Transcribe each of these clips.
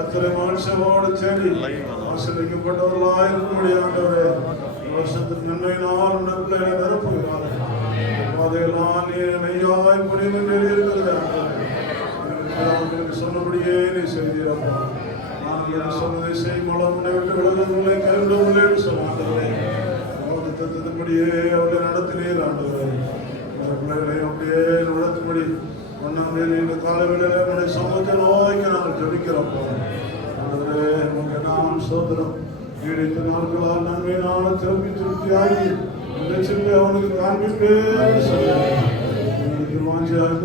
கர்த்தரை மனுஷனோடு தேடி ஆசீர்வதிக்கப்பட்டவர்களாய் இருக்கும்படி ஆண்டவரே வருஷத்தின் நன்மையினால் உடைய பிள்ளைகளை நிரப்புகிறார்கள். அதையெல்லாம் நீ நெய்யாய் முடிவு இருக்கிறது சொன்னபடியே நீ செய்தீரப்பா. நான் சொன்னதை செய்மளம் உன்னை விட்டு விலகுவதில்லை கைவிடவில்லை என்று சொன்னாண்டவரே திட்டத்தின்படியே அவர்களை நடத்தினீர் ஆண்டவரே. பிள்ளைகளை அப்படியே நடத்தும்படி இந்த காலவெளியில நம்முடைய சமூகத்தை நோய்க்கு நாங்கள் ஜபிக்கிறோம்ப்பா. ஆண்டவரே உங்க நாம் சோதரம் நீடித்த நாட்களால் நன்மையினால திருப்பி திருப்தியாகி லட்சத்தை அவனுக்கு காண்பிப்பேன் வாஞ்சியால்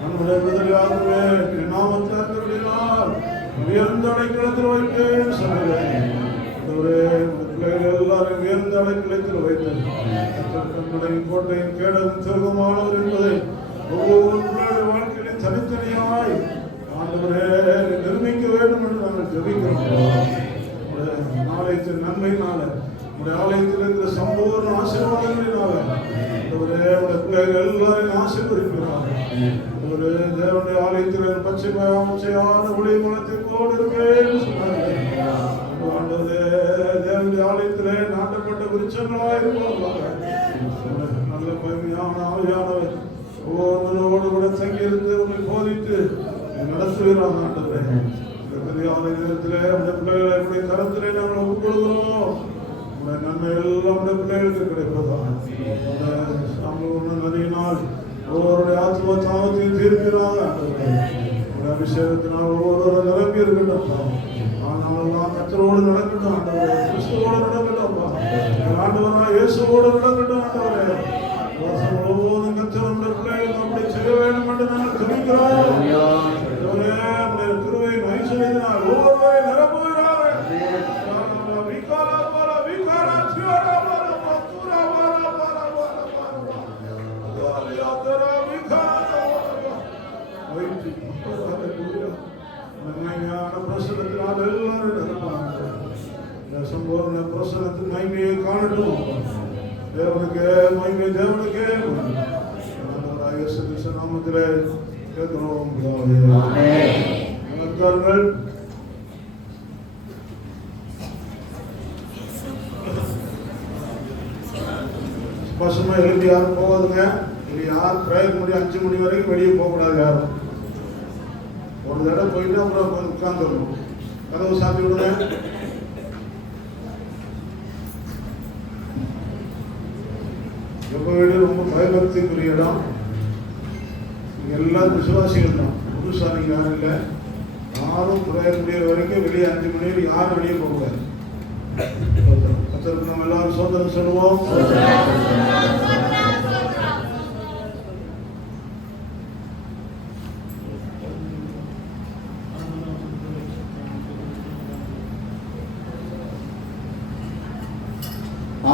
நம்முடைய விடுதலையாகவே நாமத்தால் உயர்ந்த அடைக்கலத்தில் வைத்தேன் சொல்லுவேன். பிள்ளைகள் எல்லாரும் உயர்ந்த அடைக்கலத்தில் வைத்தேன். கோட்டையும் கேடலும் திருகமானவர் என்பதை ஒவ்வொரு பிள்ளைகளுடைய வாழ்க்கையிலும் தனித்தனியாய் ஆண்டவரே நிர்மிக்க வேண்டும் என்று நாங்கள் ஜெபிக்கிறோம். ஆலயத்தின் நன்மையினால உடைய ஆலயத்தில் இருக்கிற சம்பூர்ண ஆசீர்வாதங்களினால பிள்ளைகள் எல்லாரையும் ஆசீர்வதிக்கிறார்கள். ஒரு தேவனுடைய ஆலயத்தில் பச்சையான ஒளி மலத்தை போடு இருப்பேன் சொன்னார்கள். தேவனுடைய ஆலயத்திலே நாட்டப்பட்ட விருட்சங்களாக இருப்பார்கள். நல்ல பழமையான ஆவியானவர் ஒவ்வொருவரோடு கூட தங்கியிருந்து உங்களை போதித்து நடத்துகிறார். ஆண்டவரே நேரத்திலே அந்த பிள்ளைகளை எப்படி கருத்திலே நாங்கள் ஒப்புக்கொள்கிறோம். நன்மை எல்லாம் உடைய பிள்ளைகளுக்கு கிடைப்பதான் நதியினால் ஒவ்வொருடைய ஆத்ம தாமத்தையும் தீர்க்கிறாங்க. அபிஷேகத்தினால் ஒவ்வொருவரும் நிரம்பி இருக்கட்டும். ஆனால் நான் கத்தரோடு நடக்கட்டும் ஆண்டவரே, கிறிஸ்துவோடு நடக்கட்டும்ப்பா. ஆண்டவரா இயேசுவோடு நடக்கட்டும் ஆண்டவரே. வருஷம் முழுவதும் கத்தருடைய பிள்ளைகள் அப்படி செய்ய வேண்டும் என்று நாங்கள் துணிக்கிறோம். திருவை மகிழ்ச்சியினால் ஒவ்வொருவரை நிரப்புகிறார்கள். பிரசனத்தினால் எல்லாரும் நிரப்பாங்க. சம்பூர்ண பிரசனத்தின் மகிமையை காணட்டும். தேவனுக்கே மகிமை, தேவனுக்கே நாமத்திலே கேட்கிறோம். பசுமை எழுப்பி யாரும் போகாதுங்க. இது யார் பிரேயர் முடியும் 5 மணி வரைக்கும் வெளியே போகக்கூடாது. யாரும் ஒரு தடவை போயிட்டு அப்புறம் உட்காந்துடணும். கதவு சாத்தி விடுங்க. எப்ப வீடு ரொம்ப பயபக்திக்குரிய இடம். இங்க எல்லாம் விசுவாசிகள் தான். புதுசாரிங்க யாரும் இல்லை. யாரும் பிரேயர் முடிகிற வரைக்கும் வெளியே 5 மணி யாரும் வெளியே போகக்கூடாது. நம்ம எல்லாரும் சோதனை சொல்லுவோம்.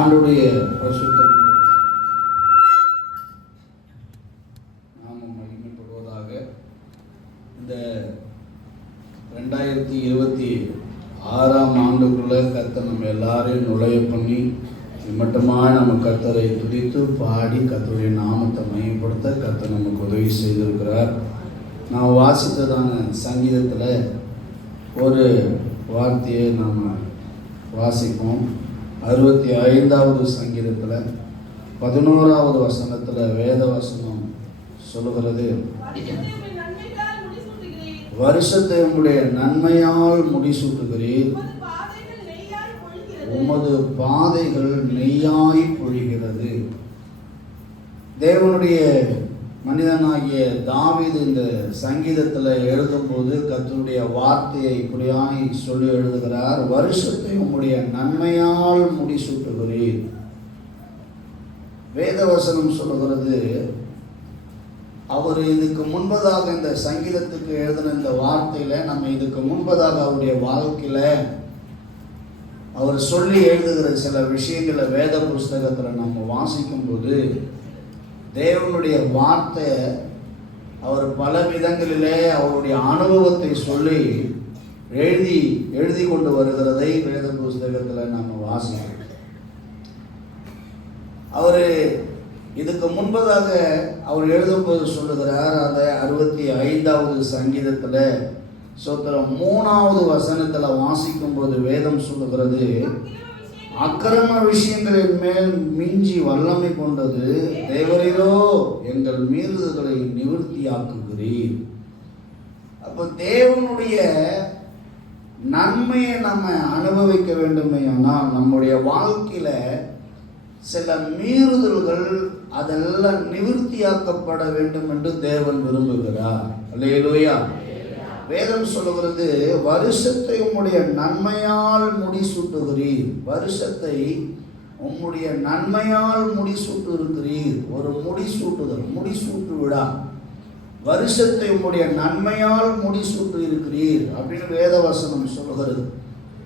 ஆண்டுடைய பரிசுத்த நாமம் மகிமைப்படுவதாக. இந்த 2026ஆம் ஆண்டுக்குள்ள கர்த்தர் நம்ம எல்லாரையும் நுழைய பண்ணி மட்டுமாக நம்ம கர்த்தரை துதித்து பாடி கர்த்தருடைய நாமத்தை மையப்படுத்த கர்த்தர் நமக்கு உதவி செய்திருக்கிறார். நான் வாசித்ததான சங்கீதத்தில் ஒரு வார்த்தையை நாம் வாசிப்போம். 65வது சங்கீதத்தில் 11வது வசனத்தில் வேத வசனம் சொல்லுகிறது, வருஷத்தை உங்களுடைய நன்மையால் முடிசூட்டுகிறீர், உமது பாதைகள் நெய்யாய் பொழிகிறது. தேவனுடைய மனிதனாகிய தாவீது இந்த சங்கீதத்தில் எழுதும்போது கர்த்தருடைய வார்த்தையை இப்படியாய் சொல்லி எழுதுகிறார், வருஷத்தை உங்களுடைய நன்மையால் முடிசூட்டுகிறீர். வேதவசனம் சொல்லுகிறது, அவர் இதுக்கு முன்பதாக இந்த சங்கீதத்துக்கு எழுதின இந்த வார்த்தையில நம்ம இதுக்கு முன்பதாக அவருடைய வாழ்க்கையில அவர் சொல்லி எழுதுகிற சில விஷயங்களை வேத புஸ்தகத்தில் நம்ம வாசிக்கும் போது தேவனுடைய வார்த்தை அவர் பல விதங்களிலே அவருடைய அனுபவத்தை சொல்லி எழுதி கொண்டு வருகிறதை வேத புஸ்தகத்தில் நம்ம வாசிக்கிறோம். அவர் இதுக்கு முன்பதாக அவர் எழுதும்போது சொல்லுகிறார், அந்த 65வது சங்கீதத்தில் சோத்திரம் 3வது வசனத்துல வாசிக்கும் போது வேதம் சொல்லுகிறது, அக்கிரம விஷயங்களின் மேல் மிஞ்சி வல்லமை கொண்டது தேவரீரோ எங்கள் மீறுதல்களை நிவர்த்தியாக்குகிறீர். அப்போ தேவனுடைய நன்மையை நம்ம அனுபவிக்க வேண்டுமே ஆனால் நம்முடைய வாழ்க்கையில சில மீறுதல்கள் அதெல்லாம் நிவர்த்தியாக்கப்பட வேண்டும் என்று தேவன் விரும்புகிறார். அல்லேலூயா. வேதம் சொல்லுகிறது, வருஷத்தை உம்முடைய நன்மையால் முடிசூட்டுகிறீர். வருஷத்தை உம்முடைய நன்மையால் முடிசூட்டு இருக்கிறீர். ஒரு முடிசூட்டுதல், முடிசூட்டு விழா. வருஷத்தை உம்முடைய நன்மையால் முடிசூட்டு இருக்கிறீர் அப்படின்னு வேதவசனம் சொல்லுகிறது.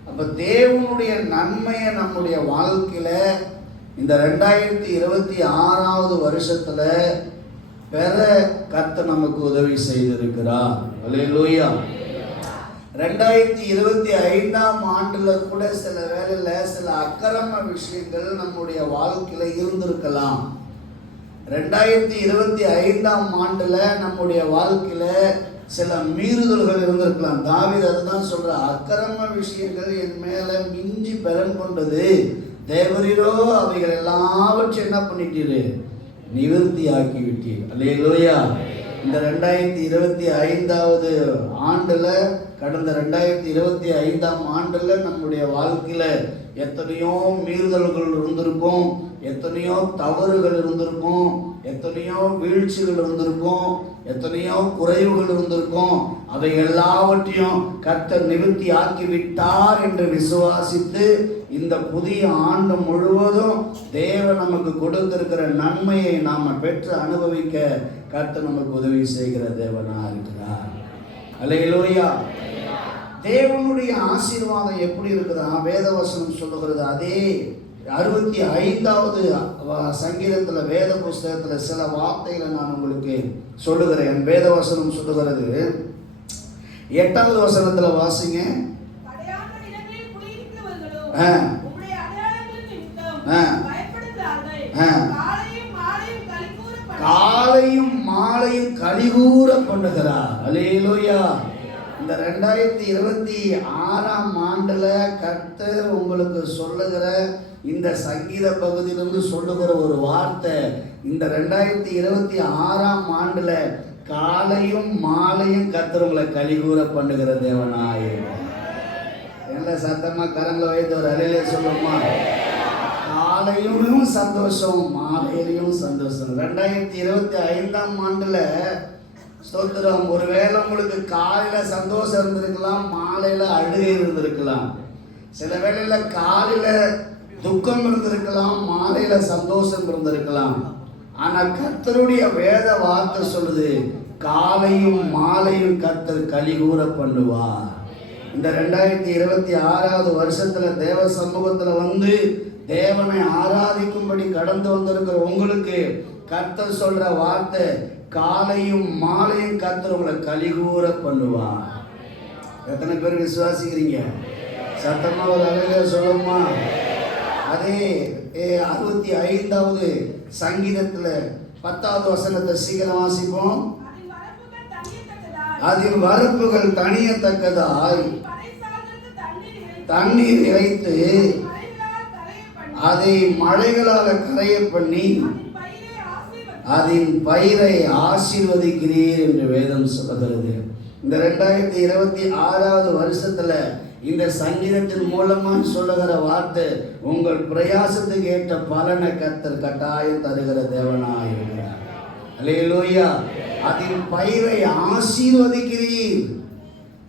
அப்ப தேவனுடைய நன்மையை நம்முடைய வாழ்க்கையில இந்த 2026வது வருஷத்துல பெற கர்த்தர் நமக்கு உதவி செய்திருக்கிறார். அல்லேலூயா. 2025ஆம் ஆண்டுல கூட சில வேளையில சில அக்கிரம விஷயங்கள் நம்முடைய வாழ்க்கையில இருந்திருக்கலாம். 2025ஆம் ஆண்டுல நம்முடைய வாழ்க்கையில சில மீறுதல்கள் இருந்திருக்கலாம். தாவீது அதுதான் சொல்ற, அக்கிரம விஷயங்கள் என் மேல மிஞ்சி பலன் கொண்டது தேவரீரோ அவைகள் எல்லாவற்றையும் என்ன பண்ணிட்டீரு, நிவர்த்தி ஆக்கி விட்டீர். அல்லேலூயா. இந்த 2025வது ஆண்டுல, கடந்த 2025ஆம் ஆண்டுல நம்முடைய வாழ்க்கையில எத்தனையோ மீறுதல்கள் இருந்திருக்கும், எத்தனையோ தவறுகள் இருந்திருக்கும், எத்தனையோ வீழ்ச்சிகள் இருந்திருக்கும், எத்தனையோ குறைவுகள் இருந்திருக்கும். அவை எல்லாவற்றையும் கர்த்தர் நிவர்த்தி ஆக்கி விட்டார் என்று விசுவாசித்து இந்த புதிய ஆண்டு முழுவதும் தேவன் நமக்கு கொடுத்திருக்கிற நன்மையை நாம பெற்று அனுபவிக்க கர்த்தர் நமக்கு உதவி செய்கிற தேவனா இருக்கிறார். அல்லேலூயா. தேவனுடைய ஆசீர்வாதம் எப்படி இருக்குதா? வேதவசனம் சொல்லுகிறது. அதே 65வது சங்கீதத்துல வேத புஸ்தகத்துல சில வார்த்தைகளை நான் உங்களுக்கு சொல்லுகிறேன். வேதவசனம் சொல்லுகிறது, 8வது வசனத்துல வாசிங்க. காலையும் மாலையும் கலிகூர பண்ணுகிறார். அல்லேலூயா. இந்த 2026ஆம் ஆண்டுல கர்த்தர் உங்களுக்கு சொல்லுகிற இந்த சங்கீத பகுதியிலிருந்து சொல்லுகிற ஒரு வார்த்தை, இந்த 2026ஆம் ஆண்டுல காலையும் மாலையும் கர்த்தர் உங்களை கலிகூர பண்ணுகிற தேவனாய். என்ன சத்தமா கரங்களை வைத்து ஒரு அலையிலே சொல்லுமா? காலையிலும் சந்தோஷம், மாலையிலையும் சந்தோஷம். 2025ஆம் ஆண்டுல ஸ்தோத்திரம், ஒருவேளை உங்களுக்கு காலையில சந்தோஷம் இருந்திருக்கலாம், மாலையில அழுகை இருந்திருக்கலாம். சில வேளையில காலையில துக்கம் இருந்திருக்கலாம், மாலையில சந்தோஷம் இருந்திருக்கலாம். ஆனா கர்த்தருடைய வேத வார்த்தை சொல்லுது, காலையும் மாலையும் கர்த்தர் கலிகூர பண்ணுவார். இந்த 2026வது வருஷத்துல தேவ சமூகத்துல வந்து தேவனை ஆராதிக்கும்படி கடந்து வந்திருக்கிற உங்களுக்கு கர்த்தர் சொல்ற வார்த்தை, காலையும் மாலையும் கர்த்தர் உங்களை கலிகூர பண்ணுவார். எத்தனை பேர் விசுவாசிக்கிறீங்க? சத்தமா ஒரு அழகா சொல்லுமா? அதே 65வது சங்கீதத்துல 10வது வசனத்தை சீக்கிரம் வாசிப்போம். அதில் வரப்புகள் தணியத்தக்கதாய் தண்ணீர் இறைத்து அதை மழைகளால கரைய பண்ணி அதன் பயிரை ஆசீர்வதிக்கிறீர் என்று வேதம் சொல்லுகிறது. இந்த 2026வது வருஷத்துல இந்த சங்கீதத்தின் மூலமா சொல்லுகிற வார்த்தை, உங்கள் பிரயாசத்துக்கு ஏற்ற பலனை கர்த்தர் கட்டாயம் தருகிற தேவனாய் இருக்கிறார். அல்லேலூயா. அதன் பயிரை ஆசீர்வதிக்கிறீர்.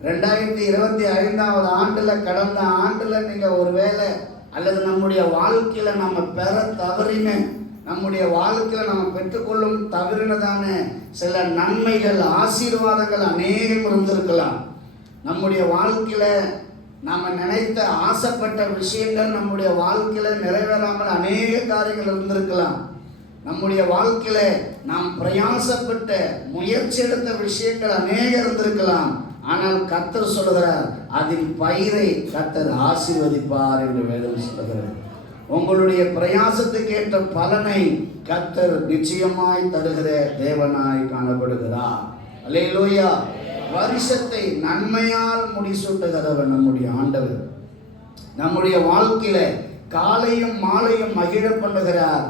2025வது ஆண்டுல, கடந்த ஆண்டுல நீங்க ஒருவேளை அல்லது நம்முடைய வாழ்க்கையில நம்ம பெற தவறின, நம்முடைய வாழ்க்கையில நம்ம பெற்றுக்கொள்ளும் தவறினதான சில நன்மைகள், ஆசீர்வாதங்கள் அநேகம் இருந்திருக்கலாம். நம்முடைய வாழ்க்கையில நாம நினைத்த ஆசைப்பட்ட விஷயங்கள் நம்முடைய வாழ்க்கையில நிறைவேறாமல் அநேக காரியங்கள் இருந்திருக்கலாம். நம்முடைய வாழ்க்கையில நாம் பிரயாசப்பட்ட முயற்சி எடுத்த விஷயங்கள் அநேக இருந்திருக்கலாம். ஆனால் கர்த்தர் சொல்லுகிறார், அதன் பயிரை கர்த்தர் ஆசீர்வதிப்பார் என்று வேதம் சொல்லுகிறார். உங்களுடைய பிரயாசத்துக்கு ஏற்ற பலனை கர்த்தர் நிச்சயமாய் தருகிற தேவனாய் காணப்படுகிறார். அல்லேலூயா. வருஷத்தை நன்மையால் முடிசூட்டுகிறவர் நம்முடைய ஆண்டவர். நம்முடைய வாழ்க்கையில காலையும் மாலையும் மகிழ பண்ணுகிறார்.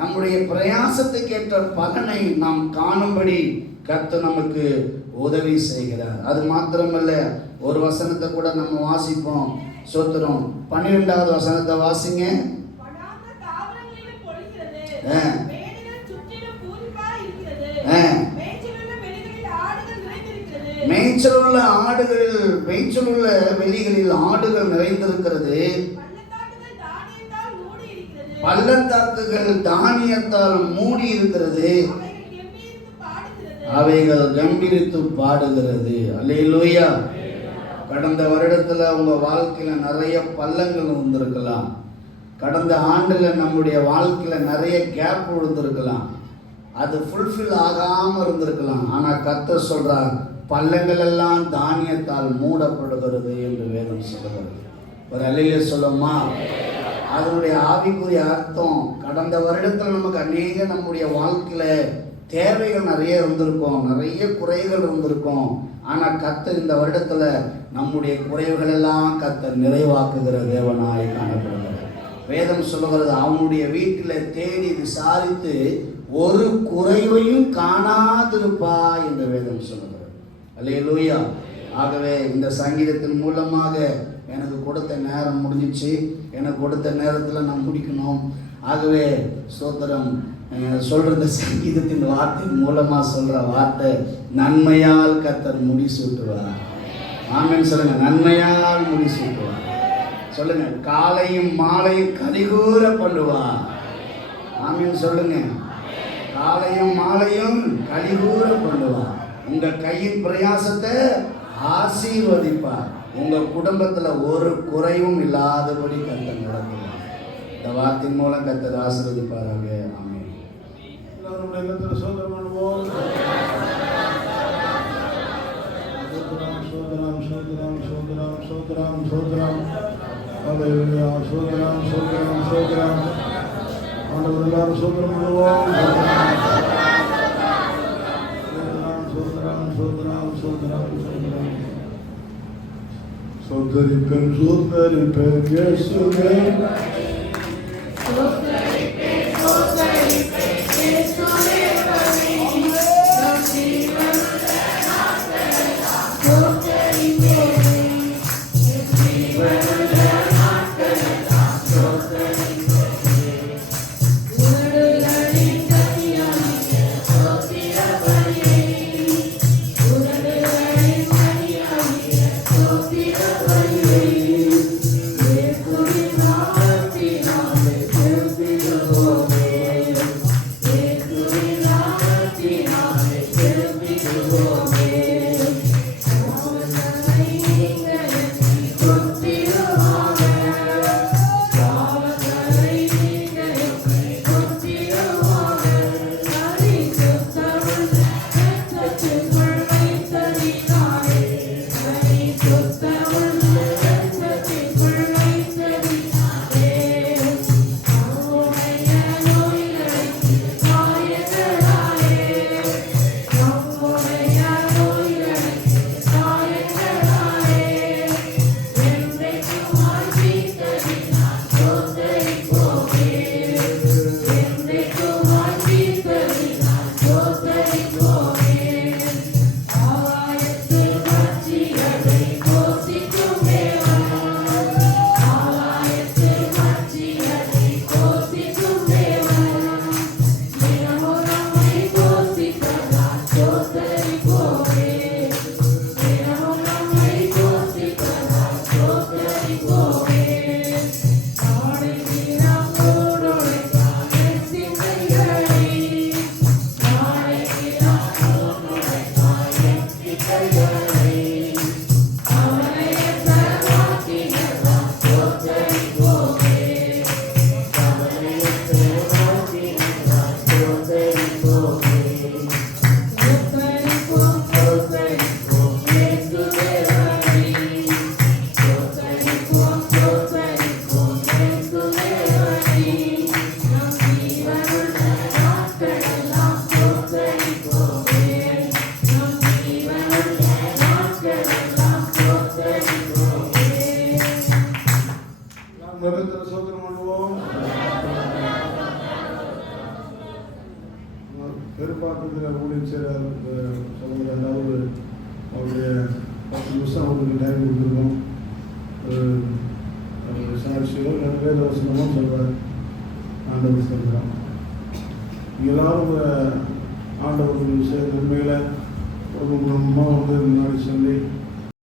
நம்முடைய பிரயாசத்துக்கு ஏற்ற பலனை நாம் காணும்படி கர்த்தர் நமக்கு உதவி செய்கிறார். அது மாத்திரமல்ல, ஒரு வசனத்தை கூட நம்ம வாசிப்போம். சோத்திரம் 12வது வசனத்தை வாசிங்க. மேய்ச்சலுள்ள வெளிகளில் ஆடுகள் நிறைந்திருக்கிறது. பள்ளத்தாக்குகள் தானியத்தால் மூடி இருக்கிறது. அவைகள் கம்பீரித்து பாடுகிறது. அல்லேலூயா. கடந்த வருடத்துல உங்க வாழ்க்கையில நிறைய பள்ளங்கள் வந்திருக்கலாம். கடந்த ஆண்டுல நம்முடைய வாழ்க்கையில நிறைய கேப் விழுந்திருக்கலாம். அது ஃபுல்ஃபில் ஆகாம இருந்திருக்கலாம். ஆனா கர்த்தர் சொல்றார், பள்ளங்கள் எல்லாம் தானியத்தால் மூடப்படுகிறது என்று வேதம் சொல்கிறது. ஒரு அல்லேலூயா சொல்லுமா. அதனுடைய ஆவிக்குரிய அர்த்தம், கடந்த வருடத்தில் நமக்கு நம்முடைய வாழ்க்கையில தேவைகள் நிறைய இருந்திருக்கும், நிறைய குறைகள் இருந்திருக்கும். ஆனா கர்த்தர் இந்த வருடத்துல நம்முடைய குறைவுகள் எல்லாம் கர்த்தர் நிறைவாக்குகிற தேவனாய் காணப்படுகிறார். வேதம் சொல்லுகிறது, அவனுடைய வீட்டில் தேடி விசாரித்து ஒரு குறைவையும் காணாதிருப்பா என்று வேதம் சொல்லுகிறது. அல்லேலூயா. ஆகவே இந்த சங்கீதத்தின் மூலமாக எனக்கு கொடுத்த நேரம் முடிஞ்சிச்சு. எனக்கு கொடுத்த நேரத்தில் நான் முடிக்கணும். ஆகவே ஸ்தோத்திரம் சொல்கிற சங்கீதத்தின் வார்த்தையின் மூலமாக சொல்கிற வார்த்தை, நன்மையால் கர்த்தர் முடிசூட்டுவார். ஆமென் சொல்லுங்க. நன்மையால் முடிசூட்டுவார். சொல்லுங்க. காலையும் மாலையும் கலிகூர பண்ணுவார். ஆமென் சொல்லுங்க. காலையும் மாலையும் கலிகூர பண்ணுவார். உங்க கையின் பிரயாசத்தை ஆசீர்வதிப்பார். உங்க குடும்பத்துல ஒரு குறைவும் இல்லாதபடி கர்த்தர் நடத்துவார். இந்த வார்த்தையின் மூலம் கர்த்தர் ஆசீர்வதிப்பாராக. ஆமென். சோதனம் பண்ணுவோம். சோதனம் சோதனம் சோதனம் சோதனம் சோதனம் அல்லேலூயா. சோதனம் சோதனம் சோதனம் ஆண்டவர் எல்லாரும் சோதனம் பண்ணுவோம். சோதனம் சோதனம் சோதனம் சோதனம் சோதரிப்பேன் சோதரிப்பேன் இயேசுவே. Happy பெரும்பாக்கத்தில் ஊழியம் செய்கிறார் சகோதரர். அதாவது அவருடைய 10 நிமிஷம் அவருக்கு டைம் கொடுத்துருக்கோம். சாட்சியோ வேத வசனமும் சொல்கிறார். ஆண்டவர் சொல்கிறார். எல்லாரும் ஆண்டவர்கள் விஷய நன்மைகளை குடும்பமாக முன்னாடி சொல்லி